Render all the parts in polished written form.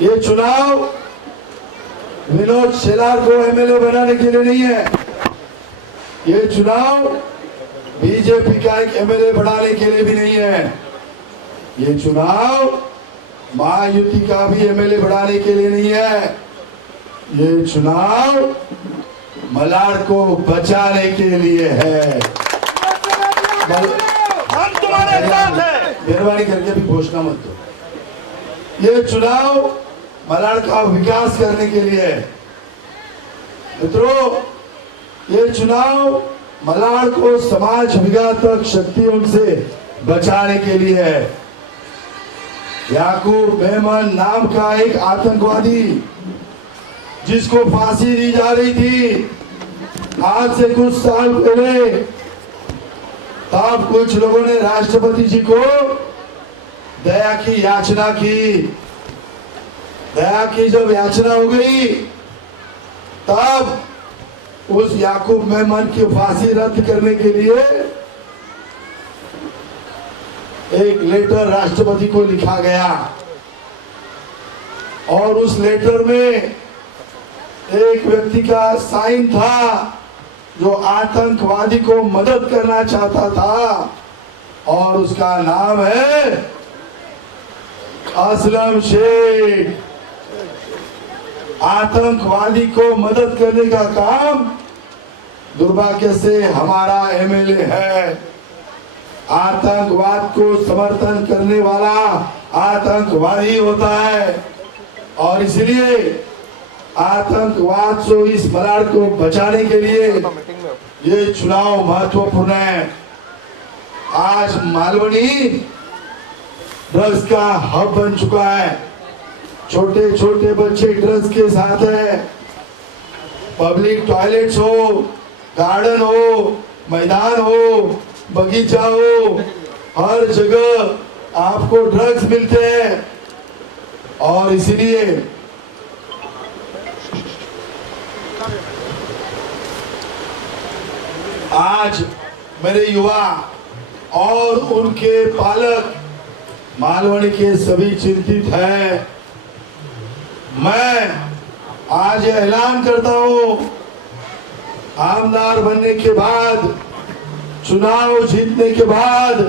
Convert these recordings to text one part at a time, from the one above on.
ये चुनाव विनोद शेलार को एमएलए बनाने के लिए नहीं है। ये चुनाव बीजेपी का एक एमएलए बढ़ाने के लिए भी नहीं है। ये चुनाव महायुति का भी एमएलए बढ़ाने के लिए नहीं है। ये चुनाव मलाड को बचाने के लिए है। हम तुम्हारे साथ हैं। मेहरबानी करके भी घोषणा मत दो। ये चुनाव मलाड का विकास करने के लिए है। मित्रों, ये चुनाव मलाड को समाज विघातक शक्तियों से बचाने के लिए है। याकूब मेमन नाम का एक आतंकवादी जिसको फांसी दी जा रही थी आज से कुछ साल पहले, तब कुछ लोगों ने राष्ट्रपति जी को दया की याचना की। दया की जब याचना हो गई तब उस याकूब मेमन की फांसी रद्द करने के लिए एक लेटर राष्ट्रपति को लिखा गया और उस लेटर में एक व्यक्ति का साइन था जो आतंकवादी को मदद करना चाहता था और उसका नाम है असलम शेख। आतंकवादी को मदद करने का काम दुर्भाग्य से हमारा एमएलए है। आतंकवाद को समर्थन करने वाला आतंकवादी होता है और इसलिए आतंकवाद से इस मलाड को बचाने के लिए ये चुनाव महत्वपूर्ण है। आज मालवनी ड्रग्स का हब बन चुका है। छोटे छोटे बच्चे ड्रग्स के साथ है। पब्लिक टॉयलेट्स हो, गार्डन हो, मैदान हो, बगीचा हो, हर जगह आपको ड्रग्स मिलते हैं और इसलिए आज मेरे युवा और उनके पालक मालवनी के सभी चिंतित हैं। मैं आज ऐलान करता हूं, आमदार बनने के बाद, चुनाव जीतने के बाद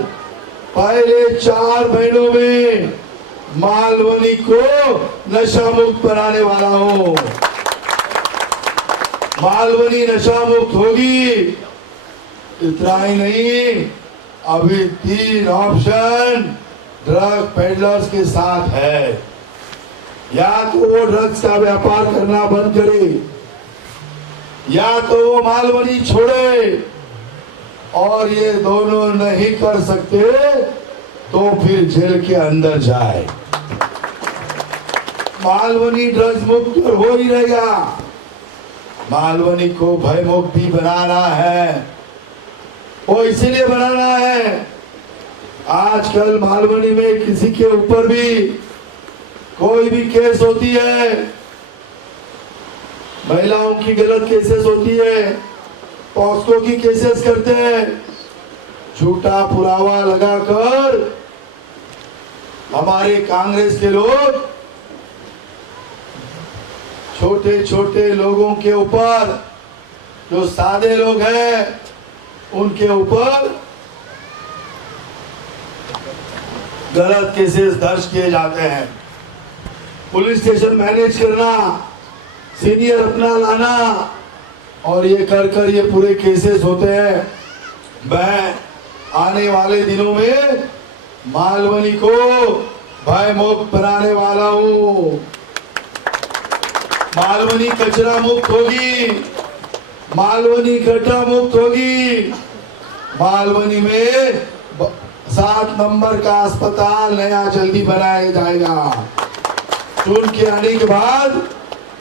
पहले 4 महीनों में मालवनी को नशा मुक्त बनाने वाला हूं। मालवनी नशा मुक्त होगी। इतना ही नहीं, अभी 3 ऑप्शन ड्रग पेडलर्स के साथ है। या तो वो ड्रग्स का व्यापार करना बंद करे, या तो वो मालवनी छोड़े, और ये दोनों नहीं कर सकते तो फिर जेल के अंदर जाए। मालवनी ड्रग्स मुक्त हो ही रहेगा। मालवनी को भय मुक्त भी बनाना है। वो इसीलिए बनाना है, आजकल मालवनी में किसी के ऊपर भी कोई भी केस होती है, महिलाओं की गलत केसेस होती है, पॉस्को की केसेस करते हैं, झूठा पुरावा लगाकर हमारे कांग्रेस के लोग छोटे छोटे लोगों के ऊपर, जो सादे लोग हैं उनके ऊपर गलत केसेस दर्ज किए जाते हैं। पुलिस स्टेशन मैनेज करना, सीनियर अपना लाना और ये कर ये पूरे केसेस होते हैं। मैं आने वाले दिनों में मालवनी को भय मुक्त बनाने वाला हूं। मालवनी कचरा मुक्त होगी, मालवनी गड्ढा मुक्त होगी। मालवनी में 7 नंबर का अस्पताल नया जल्दी बनाया जाएगा। चुन के आने के बाद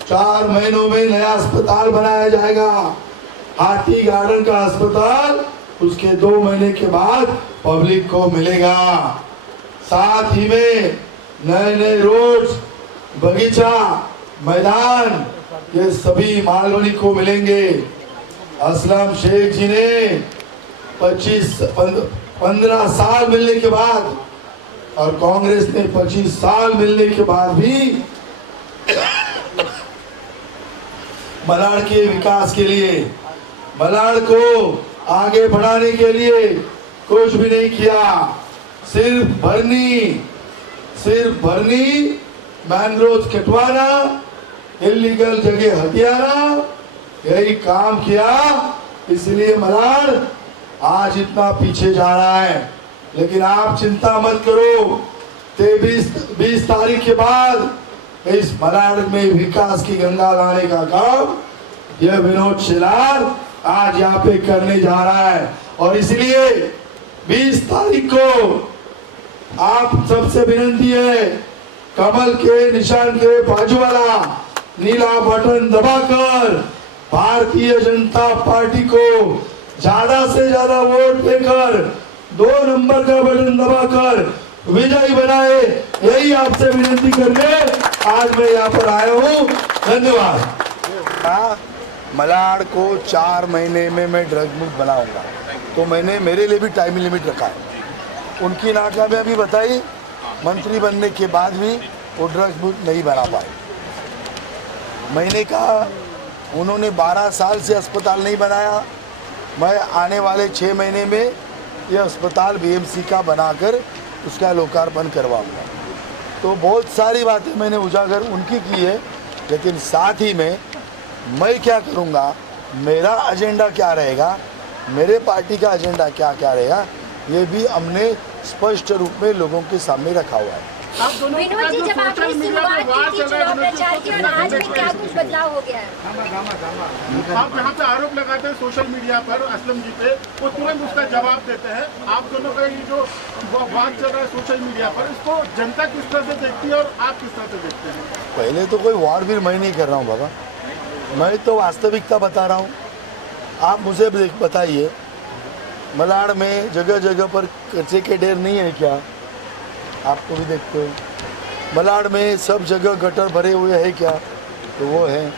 4 महीनों में नया अस्पताल बनाया जाएगा। हाथी गार्डन का अस्पताल उसके 2 महीने के बाद पब्लिक को मिलेगा। साथ ही में नए नए रोड्स, बगीचा, मैदान, ये सभी मालवनी को मिलेंगे। असलम शेख जी ने 15 साल मिलने के बाद और कांग्रेस ने 25 साल मिलने के बाद भी मलाड के विकास के लिए, मलाड को आगे बढ़ाने के लिए कुछ भी नहीं किया। सिर्फ भरनी, मैंग्रोव कटवाना, इलीगल जगह हथियाना, यही काम किया। इसलिए मलाड आज इतना पीछे जा रहा है। लेकिन आप चिंता मत करो, 20 तारीख के बाद इस मलाड में विकास की गंगा लाने का काम यह विनोद शेलार आज यहाँ पे करने जा रहा है। और इसलिए 20 तारीख को आप सबसे विनती है, कमल के निशान के बाजू वाला नीला बटन दबाकर भारतीय जनता पार्टी को ज्यादा से ज्यादा वोट देकर 2 नंबर का बटन दबाकर विजयी बनाए, यही आपसे विनती करके आज मैं यहाँ पर आया हूँ। धन्यवाद। मलाड को 4 महीने में मैं ड्रग मुक्त बनाऊंगा, तो मैंने मेरे लिए भी टाइम लिमिट रखा है। उनकी नाकामयाबी बताई, मंत्री बनने के बाद भी वो ड्रग मुक्त नहीं बना पाए। मैंने कहा उन्होंने 12 साल से अस्पताल नहीं बनाया, मैं आने वाले 6 महीने में ये अस्पताल बीएमसी का बनाकर उसका लोकार्पण करवाऊंगा। तो बहुत सारी बातें मैंने उजागर उनकी की है, लेकिन साथ ही में मैं क्या करूंगा, मेरा एजेंडा क्या रहेगा, मेरे पार्टी का एजेंडा क्या क्या रहेगा, ये भी हमने स्पष्ट रूप में लोगों के सामने रखा हुआ है। विनोद जी, जब आपने शुरुआत की थी चुनाव प्रचार की और आज में क्या कुछ बदलाव हो गया है? आप यहाँ पे आरोप लगाते हैं सोशल मीडिया पर असलम जी पे, वो तुरंत उसका जवाब देते हैं। आप दोनों का ये जो बात चल रहा है सोशल मीडिया पर, इसको जनता किस तरह से देखती है और आप किस तरह से देखते हैं? पहले तो कोई वार भी मैं नहीं कर रहा हूँ बाबा, मैं तो वास्तविकता बता रहा हूँ। आप मुझे बताइए, मलाड में जगह जगह पर कचरे के ढेर नहीं है क्या? आप तो भी देखते हो। मलाड में सब जगह गटर भरे हुए हैं क्या? तो वो है।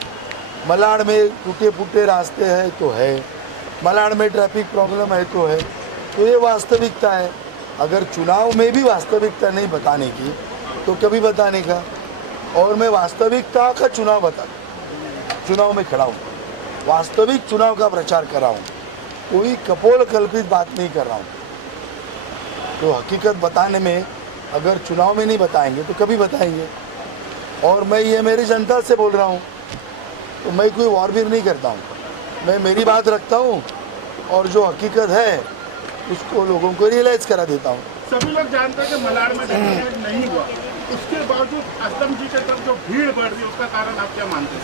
मलाड में टूटे फूटे रास्ते हैं तो है। मलाड में ट्रैफिक प्रॉब्लम है तो है। तो ये वास्तविकता है। अगर चुनाव में भी वास्तविकता नहीं बताने की तो कभी बताने का? और मैं वास्तविकता का चुनाव में खड़ा हूँ, वास्तविक चुनाव का प्रचार कर रहा हूँ, कोई कपोल कल्पित बात नहीं कर रहा हूँ। तो हकीकत बताने में अगर चुनाव में नहीं बताएंगे तो कभी बताएंगे। और मैं ये मेरी जनता से बोल रहा हूँ, तो मैं कोई वारवीर नहीं करता हूँ, मैं मेरी बात रखता हूँ और जो हकीकत है उसको लोगों को रियलाइज करा देता हूँ। सभी लोग जानते हैं कि मलाड में डेवलपमेंट नहीं हुआ, उसके बावजूद असलम जी के तरफ जो भीड़ बढ़ रही है उसका कारण आप क्या मानते हैं?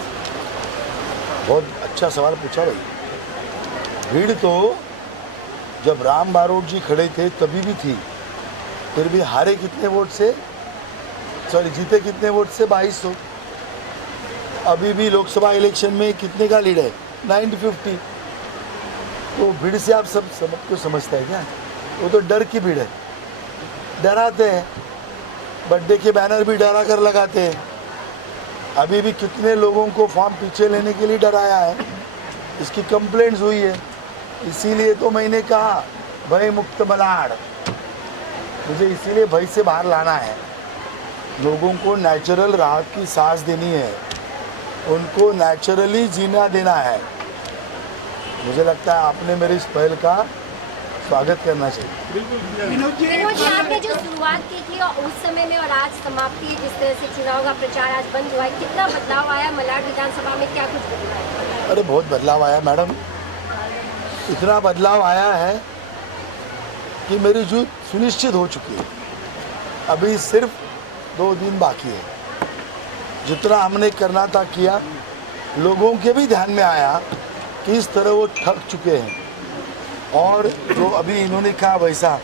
बहुत अच्छा सवाल पूछा भाई। भीड़ तो जब राम बारोट जी खड़े थे तभी भी थी, फिर भी हारे कितने वोट से, जीते कितने वोट से? 2200। अभी भी लोकसभा इलेक्शन में कितने का लीड है? 950। तो भीड़ से आप सब कुछ समझते हैं क्या? वो तो डर की भीड़ है, डराते हैं, बर्थडे के बैनर भी डरा कर लगाते हैं। अभी भी कितने लोगों को फॉर्म पीछे लेने के लिए डराया है, इसकी कंप्लेंट्स हुई है। इसीलिए तो मैंने कहा भय मुक्त मलाड, मुझे इसीलिए भय से बाहर लाना है। लोगों को नेचुरल राहत की सांस देनी है, उनको नेचुरली जीना देना है। मुझे लगता है आपने मेरी इस पहल का स्वागत करना चाहिए। विनोद जी, आपने जो शुरुआत की थी और उस समय में और आज समाप्ति, जिस तरह से चुनाव का प्रचार आज बंद हुआ है, कितना बदलाव आया मलाड विधानसभा में? क्या कुछ बदला है? अरे बहुत बदलाव आया मैडम, इतना बदलाव आया है कि मेरी जीत सुनिश्चित हो चुकी है। अभी सिर्फ 2 दिन बाकी है। जितना हमने करना था किया। लोगों के भी ध्यान में आया कि इस तरह वो थक चुके हैं, और जो अभी इन्होंने कहा वैसा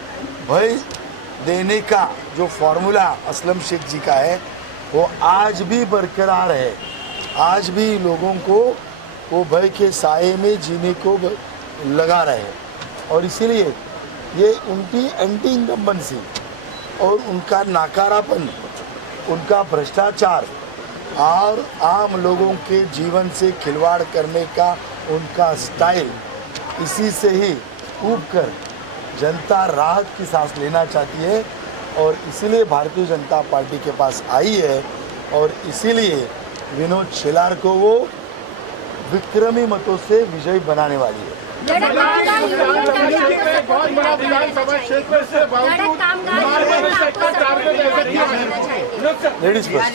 भय देने का जो फॉर्मूला असलम शेख जी का है वो आज भी बरकरार है। आज भी लोगों को वो भय के साए में जीने को लगा रहे हैं, और इसीलिए ये उनकी एंटी इनकम्बेंसी और उनका नाकारापन, उनका भ्रष्टाचार और आम लोगों के जीवन से खिलवाड़ करने का उनका स्टाइल, इसी से ही ऊब कर जनता राहत की सांस लेना चाहती है, और इसीलिए भारतीय जनता पार्टी के पास आई है, और इसीलिए विनोद शेलार को वो विक्रमी मतों से विजयी बनाने वाली है। लड़क कामगार यूनियन का भी आपको बहुत बड़ा विधानसभा क्षेत्र से लड़क बावजूद कामगार यूनियन का आपको सपोर्ट करना चाहेंगे। लेडीज फर्स्ट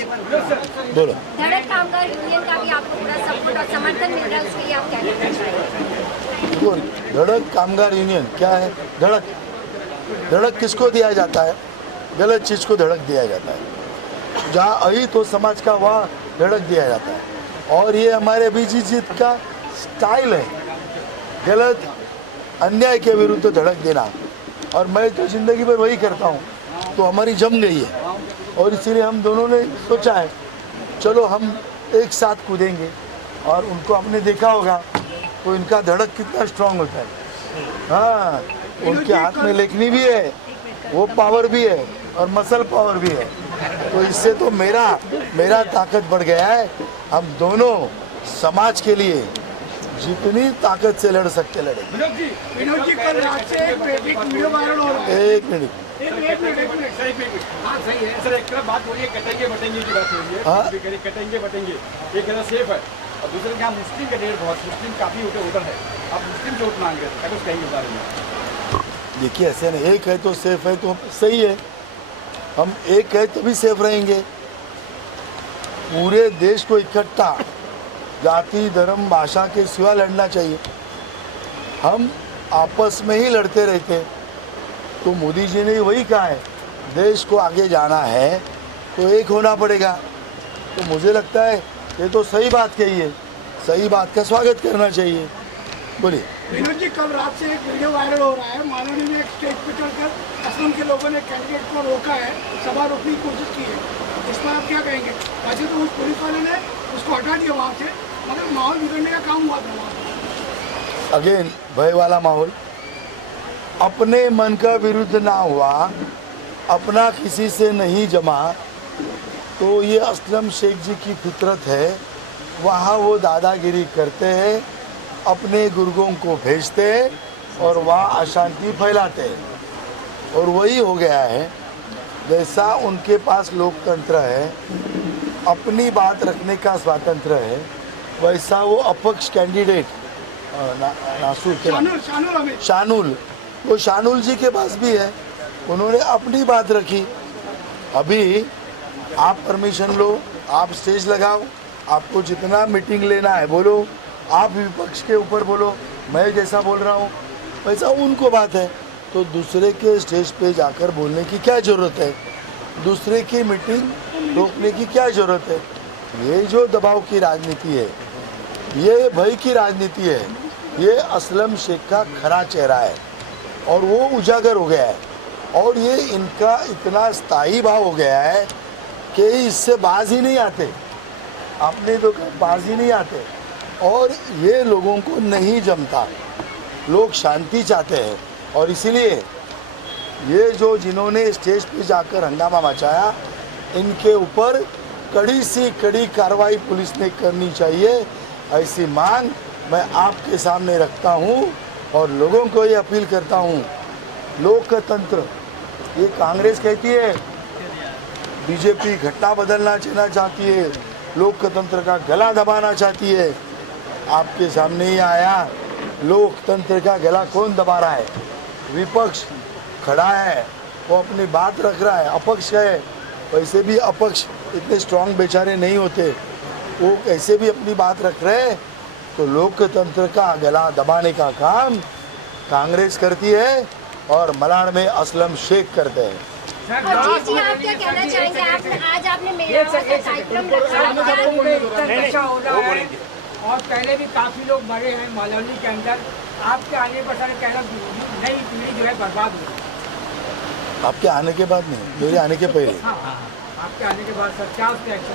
बोलो। लड़क कामगार यूनियन का भी आपको पूरा सपोर्ट और समर्थन मिल रहा है, उसके लिए आप क्या कहना चाहेंगे? तो धड़क कामगार यूनियन क्या है? धड़क, धड़क किसको दिया जाता है? गलत चीज को धड़क दिया जाता है। जहाँ अहित हो समाज का वहाँ धड़क दिया जाता है, और ये हमारे अभिजीत का स्टाइल है, गलत अन्याय के विरुद्ध धड़क देना। और मैं तो जिंदगी भर वही करता हूँ, तो हमारी जम गई है, और इसीलिए हम दोनों ने सोचा है चलो हम एक साथ कूदेंगे। और उनको आपने देखा होगा तो इनका धड़क कितना स्ट्रांग होता है। हाँ, उनके हाथ में लेखनी भी है, वो पावर भी है और मसल पावर भी है। तो इससे तो मेरा ताकत बढ़ गया है। हम दोनों समाज के लिए जितनी ताकत से लड़ सकते लड़े। विनोद जी कल रात से एक वीडियो वायरल हो रहा है। एक मिनट, हाँ सही है सर, एक तरफ बात हो रही है कटेंगे बटेंगे की बात हो रही है। हाँ। कटेंगे बटेंगे एक कहना सेफ है, और दूसरे के यहाँ मुस्लिम का डेढ़ बहुत मुस्लिम काफी वोटर है, आप मुस्लिम से वोट मांग रहे थे, क्या कुछ कहेंगे इस बारे में? देखिए ऐसे नहीं, एक है तो सेफ है तो सही है, हम एक है तभी सेफ रहेंगे। पूरे देश को इकट्ठा जाति धर्म भाषा के सिवा लड़ना चाहिए। हम आपस में ही लड़ते रहते, तो मोदी जी ने वही कहा है देश को आगे जाना है तो एक होना पड़ेगा। तो मुझे लगता है ये तो सही बात कही है, सही बात का स्वागत करना चाहिए। बोलिए। विनोद जी कल रात से एक वीडियो वायरल हो रहा है, माननीय ने एक स्टेज पे चढ़कर असलम के लोगों ने कैंडिडेट को रोका है, सभा रोकने की कोशिश की है, इस पर आप क्या कहेंगे? वैसे तो उस पुलिस वाले ने उसको हटा दिया वहाँ से, मगर माहौल बिगड़ने का काम हुआ था वहाँ। अगेन भय वाला माहौल, अपने मन का विरुद्ध ना हुआ, अपना किसी से नहीं जमा, तो ये असलम शेख जी की फितरत है। वहाँ वो दादागिरी करते हैं, अपने गुर्गों को भेजते हैं और वहाँ अशांति फैलाते हैं। और वही हो गया है, जैसा उनके पास लोकतंत्र है, अपनी बात रखने का स्वातंत्र है, वैसा वो अपक्ष कैंडिडेट नासूर के शानुल, वो शानुल जी के पास भी है, उन्होंने अपनी बात रखी। अभी आप परमिशन लो, आप स्टेज लगाओ, आपको जितना मीटिंग लेना है बोलो, आप विपक्ष के ऊपर बोलो, मैं जैसा बोल रहा हूँ वैसा उनको बात है। तो दूसरे के स्टेज पे जाकर बोलने की क्या ज़रूरत है? दूसरे की मीटिंग रोकने की क्या ज़रूरत है? ये जो दबाव की राजनीति है, ये भय की राजनीति है, ये असलम शेख का खरा चेहरा है और वो उजागर हो गया है। और ये इनका इतना स्थायी भाव हो गया है कि इससे बाज ही नहीं आते, आपने तो बाज ही नहीं आते। और ये लोगों को नहीं जमता, लोग शांति चाहते हैं, और इसीलिए ये जो जिन्होंने स्टेज पे जाकर हंगामा मचाया, इनके ऊपर कड़ी से कड़ी कार्रवाई पुलिस ने करनी चाहिए, ऐसी मांग मैं आपके सामने रखता हूं। और लोगों को ये अपील करता हूं, लोकतंत्र, ये कांग्रेस कहती है बीजेपी घटना बदलना चाहती है, लोकतंत्र का गला दबाना चाहती है। आपके सामने ही आया, लोकतंत्र का गला कौन दबा रहा है? विपक्ष खड़ा है, वो अपनी बात रख रहा है, अपक्ष है। वैसे भी अपक्ष इतने स्ट्रांग बेचारे नहीं होते, वो कैसे भी अपनी बात रख रहे हैं। तो लोकतंत्र का गला दबाने का काम कांग्रेस करती है और मलाड में असलम शेख करते हैं। और जी आप क्या कहना चाहेंगे? आज आपने मेरा कार्यक्रम रखा है, और पहले भी काफी लोग मरे हैं मालवनी के अंदर, आपके आने पर सर कह रहा नई पीढ़ी जो है बर्बाद हो। आपके आने के बाद नहीं, मेरे आने के पहले। आपके आने के बाद सर क्या उसके एक्शन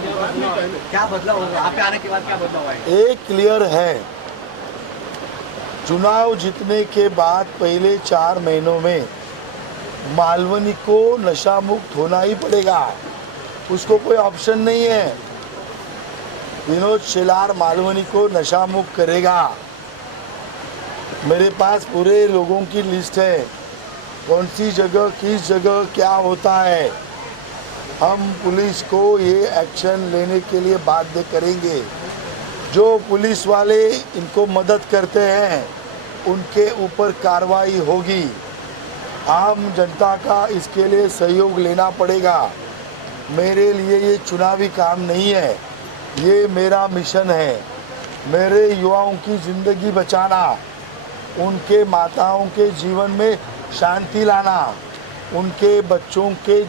क्या बदलाव होगा? आपके आने के बाद क्या बदलाव आएगा? एक क्लियर है, चुनाव जीतने के बाद पहले 4 महीनों में मालवनी को नशा मुक्त होना ही पड़ेगा, उसको कोई ऑप्शन नहीं है। विनोद शेलार मालवनी को नशा मुक्त करेगा। मेरे पास पूरे लोगों की लिस्ट है, कौन सी जगह किस जगह क्या होता है। हम पुलिस को ये एक्शन लेने के लिए बाध्य करेंगे। जो पुलिस वाले इनको मदद करते हैं उनके ऊपर कार्रवाई होगी। आम जनता का इसके लिए सहयोग लेना पड़ेगा। मेरे लिए ये चुनावी काम नहीं है, ये मेरा मिशन है। मेरे युवाओं की ज़िंदगी बचाना, उनके माताओं के जीवन में शांति लाना, उनके बच्चों के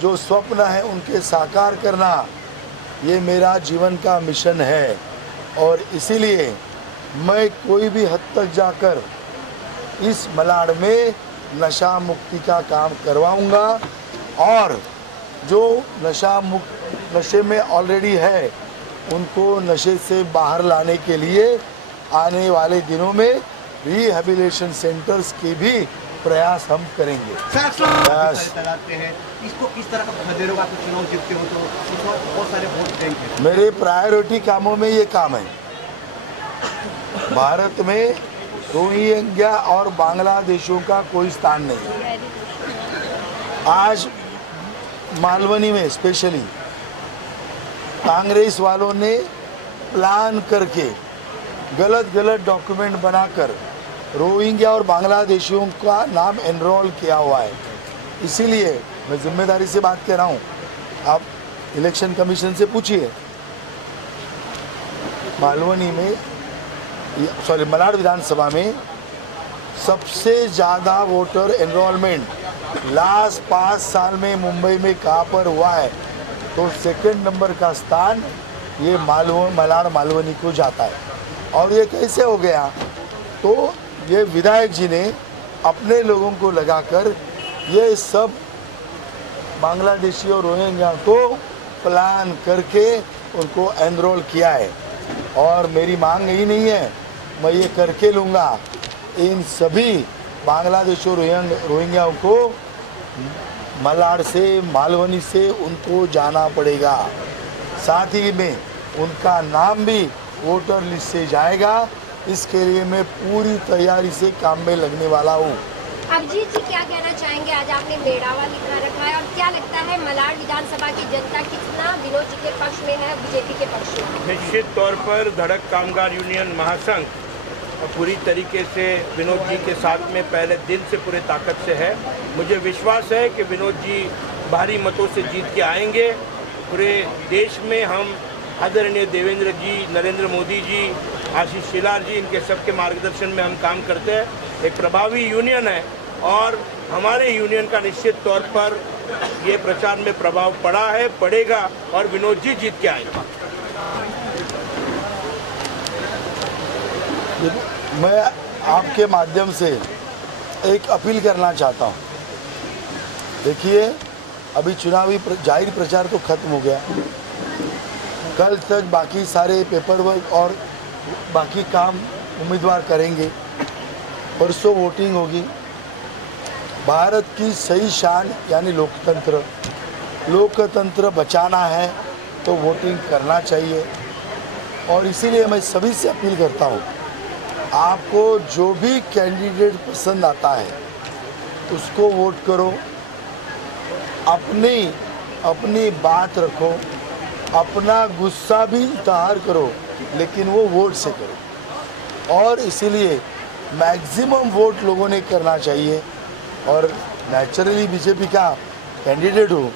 जो स्वप्न है उनके साकार करना, ये मेरा जीवन का मिशन है। और इसीलिए मैं कोई भी हद तक जाकर इस मलाड में नशा मुक्ति का काम करवाऊंगा और जो नशे में ऑलरेडी है उनको नशे से बाहर लाने के लिए आने वाले दिनों में रिहेबिलिटेशन सेंटर्स के भी प्रयास हम करेंगे। लगाते हैं इसको किस तरह का दे रहे हो? आप चुनाव जीतते हो तो उसमें बहुत सारे वोट देंगे। मेरे प्रायोरिटी कामों में ये काम है। भारत में रोहिंग्या और बांग्लादेशियों का कोई स्थान नहीं है। आज मालवनी में स्पेशली कांग्रेस वालों ने प्लान करके गलत डॉक्यूमेंट बनाकर रोहिंग्या और बांग्लादेशियों का नाम एनरोल किया हुआ है। इसीलिए मैं जिम्मेदारी से बात कर रहा हूँ, आप इलेक्शन कमीशन से पूछिए। मालवनी में मलाड विधानसभा में सबसे ज़्यादा वोटर एनरोलमेंट लास्ट 5 साल में मुंबई में कहाँ पर हुआ है तो सेकंड नंबर का स्थान ये मलाड मालवनी को जाता है। और ये कैसे हो गया? तो ये विधायक जी ने अपने लोगों को लगाकर ये सब बांग्लादेशी और रोहिंग्या को प्लान करके उनको एनरोल किया है। और मेरी मांग यही नहीं है, मैं ये करके लूँगा। इन सभी बांग्लादेशी और रोहिंग्याओं को मलाड से मालवनी से उनको जाना पड़ेगा। साथ ही में उनका नाम भी वोटर लिस्ट से जाएगा। इसके लिए मैं पूरी तैयारी से काम में लगने वाला हूँ। अभिजीत जी क्या कहना चाहेंगे? आज आपने बेड़ावा लिखा रखा है और क्या लगता है मलाड विधानसभा की जनता कितना विनोद जी के पक्ष में है, बीजेपी के पक्ष में? निश्चित तौर पर धड़क कामगार यूनियन महासंघ पूरी तरीके से विनोद जी के साथ में पहले दिन से पूरे ताकत से है। मुझे विश्वास है कि विनोद जी भारी मतों से जीत के आएंगे। पूरे देश में हम आदरणीय देवेंद्र जी, नरेंद्र मोदी जी, आशीष शेलार जी, इनके सबके मार्गदर्शन में हम काम करते हैं। एक प्रभावी यूनियन है और हमारे यूनियन का निश्चित तौर पर ये प्रचार में प्रभाव पड़ा है, पड़ेगा और विनोद जी जीत के आएंगे। मैं आपके माध्यम से एक अपील करना चाहता हूँ। देखिए, अभी चुनावी जाहिर प्रचार तो खत्म हो गया। कल तक बाकी सारे पेपर वर्क और बाकी काम उम्मीदवार करेंगे। परसों वोटिंग होगी। भारत की सही शान यानी लोकतंत्र बचाना है तो वोटिंग करना चाहिए। और इसीलिए मैं सभी से अपील करता हूँ, आपको जो भी कैंडिडेट पसंद आता है उसको वोट करो। अपनी बात रखो, अपना गुस्सा भी इज़हार करो, लेकिन वो वोट से करो। और इसीलिए मैक्सिमम वोट लोगों ने करना चाहिए। और नेचुरली बीजेपी का कैंडिडेट हो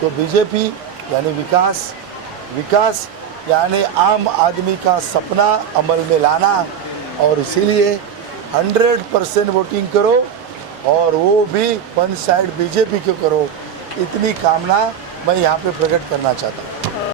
तो बीजेपी यानी विकास यानी आम आदमी का सपना अमल में लाना। और इसीलिए 100% वोटिंग करो और वो भी वन साइड बीजेपी को करो। इतनी कामना मैं यहाँ पे प्रकट करना चाहता हूँ।